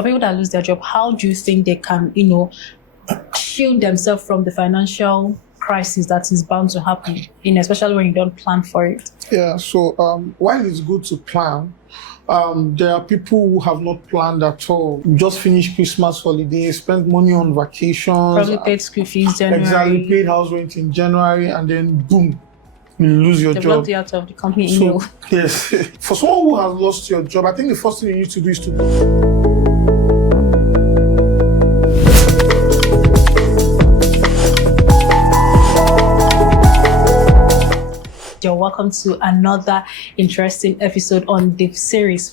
for people that lose their job, how do you think they can, shield themselves from the financial crisis that is bound to happen, especially when you don't plan for it? Yeah, so while it's good to plan, there are people who have not planned at all. Just finished Christmas holiday, spent money on vacations. Probably paid school fees January. Exactly, paid house rent in January, and then boom, you lose your They've job. locked you out of the company email. Yes. For someone who has lost your job, I think the first thing you need to do is to... You're welcome to another interesting episode on the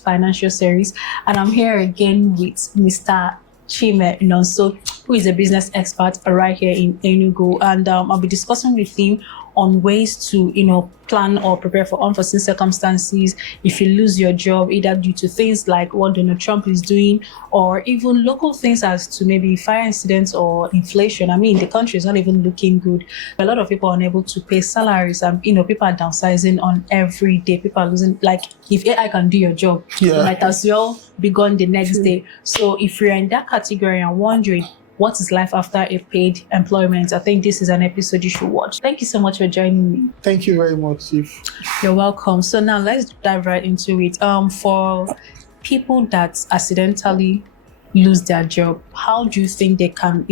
financial series. And I'm here again with Mr. Chime Nonso, who is a business expert right here in Enugu. And I'll be discussing with him on ways to, plan or prepare for unforeseen circumstances if you lose your job, either due to things like what Donald Trump is doing, or even local things as to maybe fire incidents or inflation. I mean, the country is not even looking good. A lot of people are unable to pay salaries, and people are downsizing on every day. People are losing, like, if AI can do your job, you might as well be gone the next day. So if you're in that category and wondering, what is life after a paid employment? I think this is an episode you should watch. Thank you so much for joining me. Thank you very much, Chief. You're welcome. So now let's dive right into it. For people that accidentally lose their job, how do you think they can,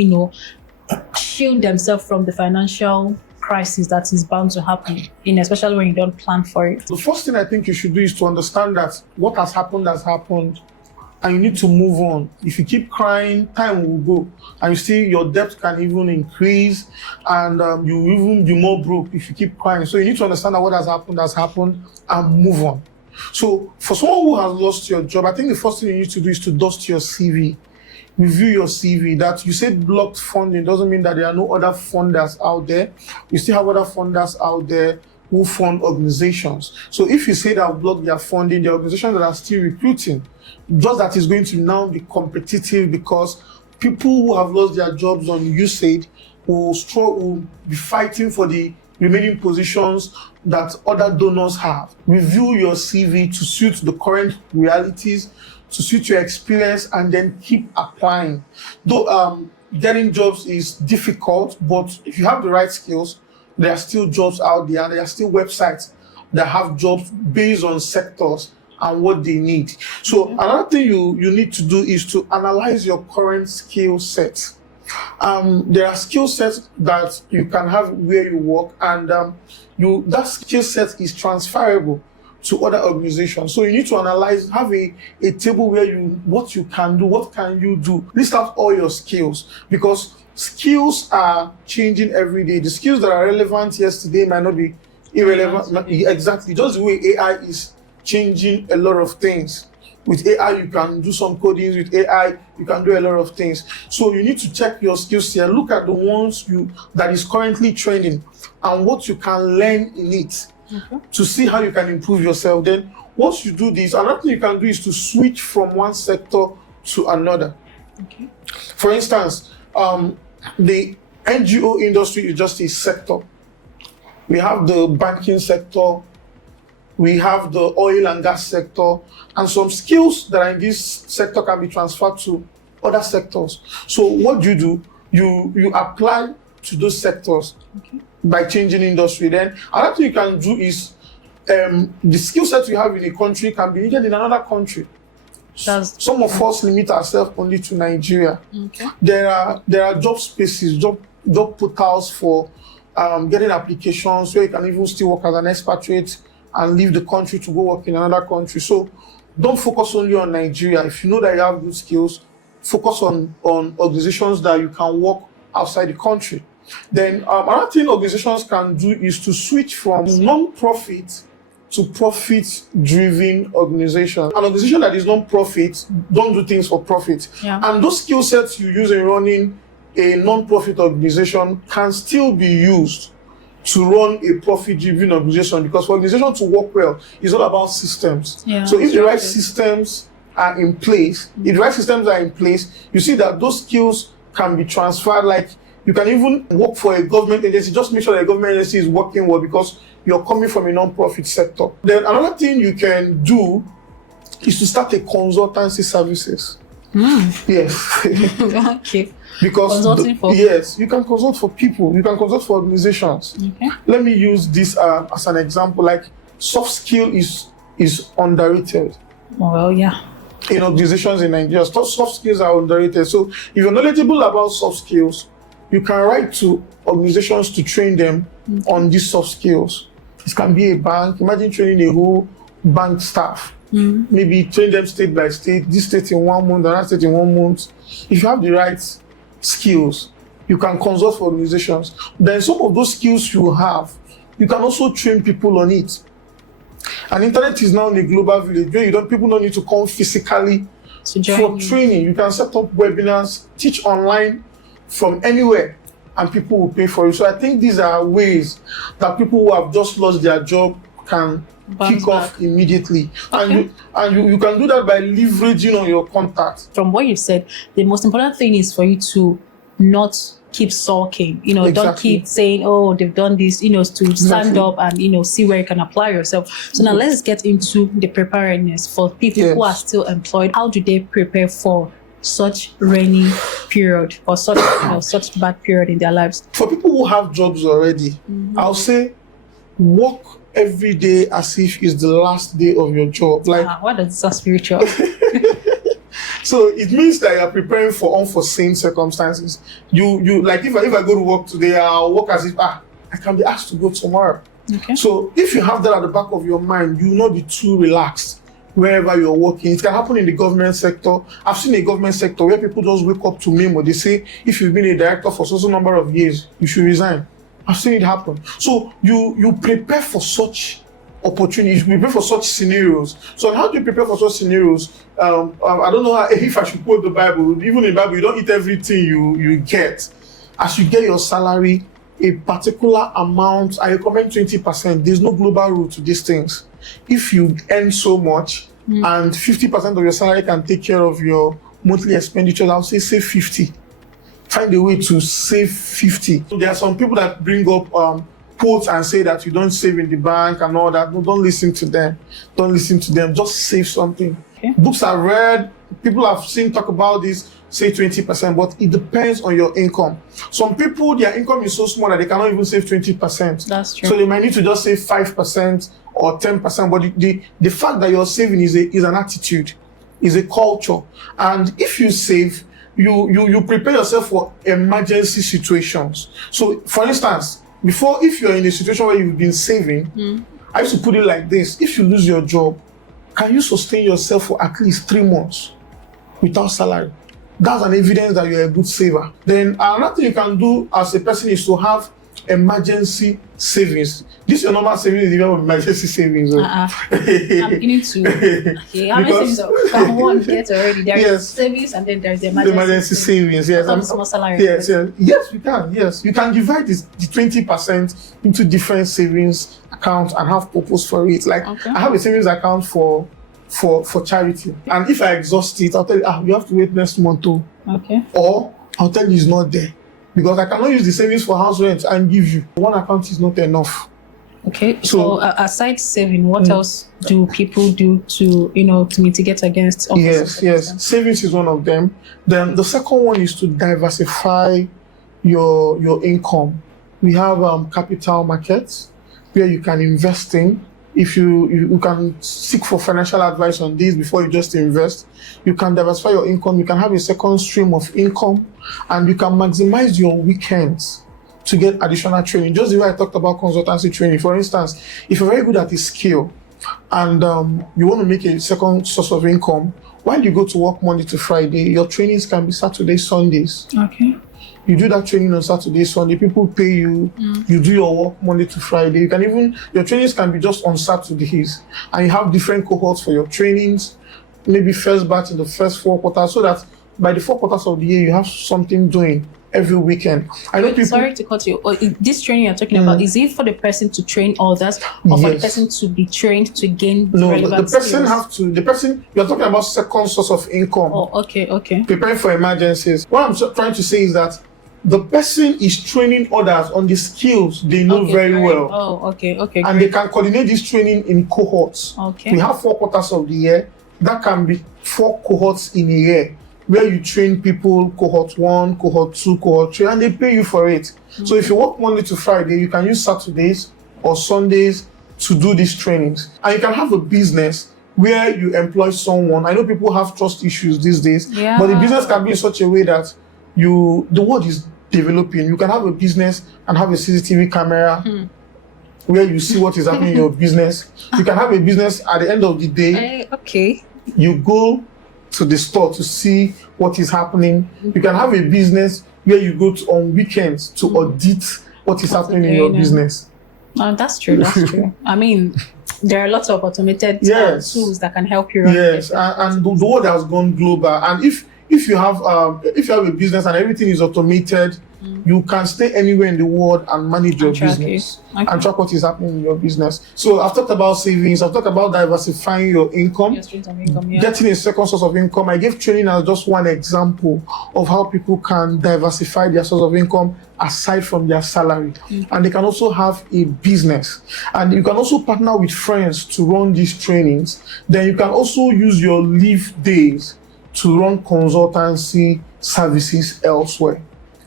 shield themselves from the financial crisis that is bound to happen, especially when you don't plan for it? The first thing I think you should do is to understand that what has happened, and you need to move on. If you keep crying, time will go, and you see your debt can even increase, and you will even be more broke if you keep crying. So you need to understand that what has happened, and move on. So for someone who has lost your job, I think the first thing you need to do is to dust your CV. Review your CV. That you said blocked funding doesn't mean that there are no other funders out there. You still have other funders out there who fund organizations. So if you say that block their funding, the organizations that are still recruiting, just that is going to now be competitive, because people who have lost their jobs on USAID will be fighting for the remaining positions that other donors have. Review your CV to suit the current realities, to suit your experience, and then keep applying. Though getting jobs is difficult, but if you have the right skills, there are still jobs out there, and there are still websites that have jobs based on sectors and what they need. So another thing you need to do is to analyze your current skill set. There are skill sets that you can have where you work, and that skill set is transferable to other organizations. So you need to analyze, have a table where what you can do, what can you do. List out all your skills, because skills are changing every day. The skills that are relevant yesterday might not be irrelevant. Exactly. Just the way AI is changing a lot of things. With AI, you can do some codings. With AI, you can do a lot of things. So you need to check your skills here. Look at the ones that is currently trending and what you can learn in it to see how you can improve yourself. Then once you do this, another thing you can do is to switch from one sector to another. Okay. For instance, the NGO industry is just a sector. We have the banking sector, we have the oil and gas sector, and some skills that are in this sector can be transferred to other sectors. So what do? You apply to those sectors by changing industry. Then another thing you can do is the skill set you have in a country can be needed in another country. Some of us limit ourselves only to Nigeria. Okay. There are job spaces, job portals for getting applications where you can even still work as an expatriate and leave the country to go work in another country. So don't focus only on Nigeria. If you know that you have good skills, focus on organizations that you can work outside the country. Then another thing organizations can do is to switch from non-profit to profit-driven organization. An organization that is non-profit don't do things for profit. Yeah. And those skill sets you use in running a non-profit organization can still be used to run a profit-driven organization, because for organization to work well is all about systems. Yeah, so if the right systems are in place, you see that those skills can be transferred. Like, you can even work for a government agency. Just make sure that the government agency is working well, because you're coming from a non-profit sector. Then another thing you can do is to start a consultancy services. Yes. Okay. Because Consulting for yes, you can consult for people, you can consult for organizations. Okay. Let me use this as an example. Like soft skill is underrated Well, yeah. in organizations in Nigeria. Soft skills are underrated. So if you're knowledgeable about soft skills, you can write to organizations to train them on these soft skills. This can be a bank. Imagine training a whole bank staff. Maybe train them state by state, this state in 1 month, another state in 1 month. If you have the right skills, you can consult for organizations. Then some of those skills you have, you can also train people on it. And internet is now in a global village where people don't need to come physically for training. You can set up webinars, teach online from anywhere, and people will pay for it. So I think these are ways that people who have just lost their job can kick off immediately. Okay. And you can do that by leveraging on your contacts. From what you said, the most important thing is for you to not keep sulking. Don't Exactly. keep saying, oh, they've done this, to stand Exactly. up and, see where you can apply yourself. So now let's get into the preparedness for people who are still employed. How do they prepare for such rainy period or such, such bad period in their lives? For people who have jobs already, I'll say work every day as if it's the last day of your job. Like, Why does it sound spiritual? so it means that you're preparing for unforeseen circumstances. You like if I go to work today, I'll work as if I can be asked to go tomorrow. Okay. So if you have that at the back of your mind, you will not be too relaxed wherever you're working. It can happen in the government sector. I've seen a government sector where people just wake up to memo. They say, if you've been a director for so number of years, you should resign. I've seen it happen. So you prepare for such opportunities, you prepare for such scenarios. So how do you prepare for such scenarios? I don't know if I should quote the Bible. Even in the Bible, you don't eat everything you get. As you get your salary, a particular amount, I recommend 20%. There's no global rule to these things. If you earn so much and 50% of your salary can take care of your monthly expenditures, I'll say save 50. Find a way to save 50. So there are some people that bring up quotes and say that you don't save in the bank and all that. No, don't listen to them. Don't listen to them. Just save something. Okay. Books are read. People have seen talk about this, say 20%, but it depends on your income. Some people, their income is so small that they cannot even save 20%. That's true. So they might need to just save 5% or 10%. But the fact that you're saving is an attitude, is a culture. And if you save, you prepare yourself for emergency situations. So for instance, if you're in a situation where you've been saving, I used to put it like this: if you lose your job, can you sustain yourself for at least 3 months without salary? That's an evidence that you're a good saver. Then another thing you can do as a person is to have emergency savings. This is your normal savings, is even emergency savings. I'm beginning to. Okay, how many savings can one get already? There is savings and then there's the emergency savings. Yes, small salary. Yes, you can. Yes, you can divide the 20% into different savings accounts and have purpose for it. Like I have a savings account for charity, and if I exhaust it, I'll tell you, you have to wait next month too. Okay. Or I'll tell you it's not there. Because I cannot use the savings for house rent and give you. One account is not enough. Okay. So aside saving, what else do people do to mitigate against? Yes. Savings is one of them. Then the second one is to diversify your income. We have capital markets where you can invest in. If you can seek for financial advice on this before you just invest. You can diversify your income. You can have a second stream of income, and you can maximize your weekends to get additional training. Just the way I talked about consultancy training. For instance, if you're very good at a skill and you want to make a second source of income, while you go to work Monday to Friday, your trainings can be Saturday, Sundays. Okay. You do that training on Saturday, Sunday, people pay you, you do your work Monday to Friday. You can even, your trainings can be just on Saturdays, and you have different cohorts for your trainings, maybe first batch in the first 4 quarters, so that by the 4 quarters of the year, you have something doing every weekend. I know people. Sorry to cut you. This training you're talking about, is it for the person to train others, or for the person to be trained to gain relevant skills? The person, you're talking about second source of income. Oh, okay. Preparing for emergencies. What I'm trying to say is that the person is training others on the skills they know very well. Oh, okay. And they can coordinate this training in cohorts. Okay. We have 4 quarters of the year. That can be 4 cohorts in a year. where you train people, cohort 1, cohort 2, cohort 3, and they pay you for it. So if you work Monday to Friday, you can use Saturdays or Sundays to do these trainings. And you can have a business where you employ someone. I know people have trust issues these days, but the business can be in such a way that the world is developing. You can have a business and have a CCTV camera where you see what is happening in your business. You can have a business at the end of the day. You go to the store to see what is happening. You can have a business where you go to on weekends to audit what is happening in your business. That's true. That's true. I mean, there are lots of automated tools that can help you run. Yes, and the world has gone global. And if you have a business and everything is automated, you can stay anywhere in the world and manage your business and track what is happening in your business. So I've talked about savings. I've talked about diversifying your income, getting a second source of income. I gave training as just one example of how people can diversify their source of income aside from their salary. And they can also have a business. And you can also partner with friends to run these trainings. Then you can also use your leave days to run consultancy services elsewhere.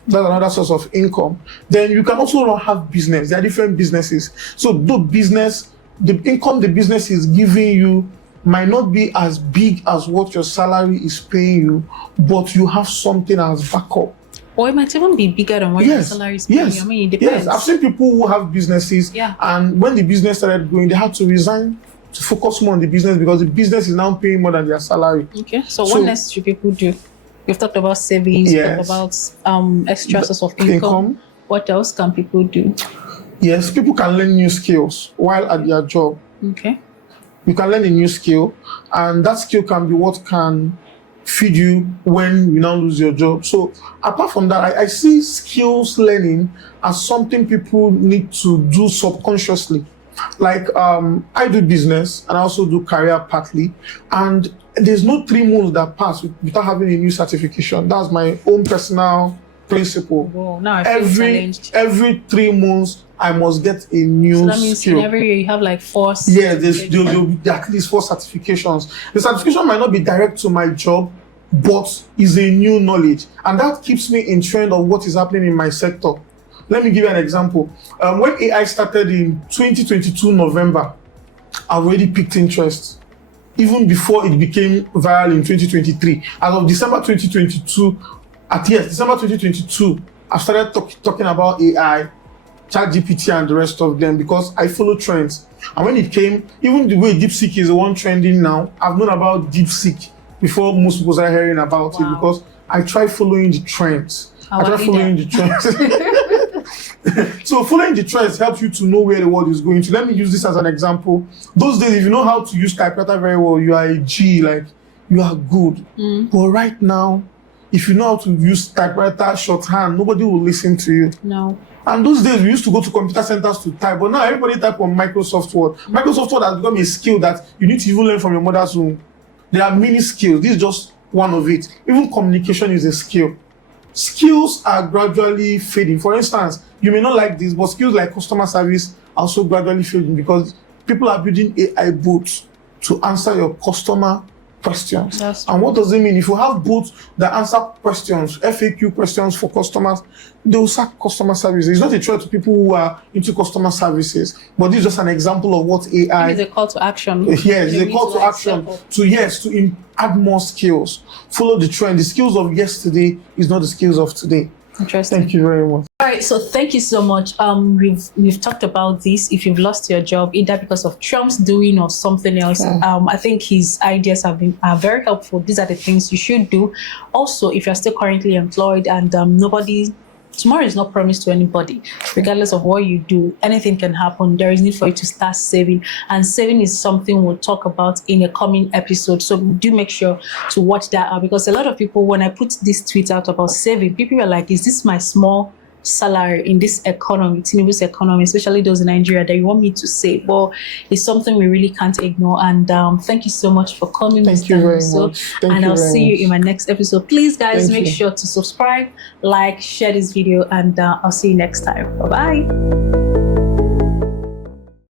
That's another source of income. Then you can also have business. There are different businesses. So the income the business is giving you might not be as big as what your salary is paying you, but you have something as backup. Or it might even be bigger than what your salary is paying you. I mean, it depends. Yes, I've seen people who have businesses, and when the business started growing, they had to resign to focus more on the business because the business is now paying more than their salary. Okay, so what next should people do? We've talked about savings, we've talked about extra source of income. What else can people do? Yes, people can learn new skills while at their job. Okay. You can learn a new skill, and that skill can be what can feed you when you now lose your job. So apart from that, I see skills learning as something people need to do subconsciously. Like I do business and I also do career partly, and there's no 3 months that pass without having a new certification. That's my own personal principle. Whoa, now I feel challenged. Every 3 months I must get a new skill. So that means in every year you have like 4. Yeah, there'll be at least 4 certifications. The certification might not be direct to my job, but is a new knowledge, and that keeps me in trend of what is happening in my sector. Let me give you an example. When AI started in 2022 November, I already picked interest, even before it became viral in 2023. As of December 2022, December 2022, I started talking about AI, ChatGPT, and the rest of them because I follow trends. And when it came, even the way DeepSeek is the one trending now, I've known about DeepSeek before most people are hearing about it because I try following the trends. So following the trends helps you to know where the world is going to. Let me use this as an example. Those days, if you know how to use typewriter very well, you are a G, like you are good. But right now, if you know how to use typewriter shorthand, nobody will listen to you. No. And those days, we used to go to computer centers to type, but now everybody type on Microsoft Word. Microsoft Word has become a skill that you need to even learn from your mother's womb. There are many skills. This is just one of it. Even communication is a skill. Skills are gradually fading. For instance, you may not like this, but skills like customer service are also gradually fading because people are building AI bots to answer your customer questions. And what does it mean? If you have bots that answer questions, FAQ questions for customers, they will sack customer services. It's not a threat to people who are into customer services, but this is just an example of what AI is a call to action. Yes, it's a call to action to add more skills. Follow the trend. The skills of yesterday is not the skills of today. Interesting. Thank you very much. All right, so thank you so much. We've talked about this. If you've lost your job, either because of Trump's doing or something else, I think his ideas are very helpful. These are the things you should do. Also, if you're still currently employed and tomorrow is not promised to anybody, regardless of what you do, anything can happen. There is need for you to start saving, and saving is something we'll talk about in a coming episode. So do make sure to watch that out, because a lot of people, when I put this tweet out about saving, people are like, is this my small salary in this economy, Tinubu's economy, especially those in Nigeria, that you want me to save? Well, it's something we really can't ignore. And thank you so much for coming. Thank you very much. And I'll see you in my next episode. Please, guys, make sure to subscribe, like, share this video, and I'll see you next time. Bye-bye.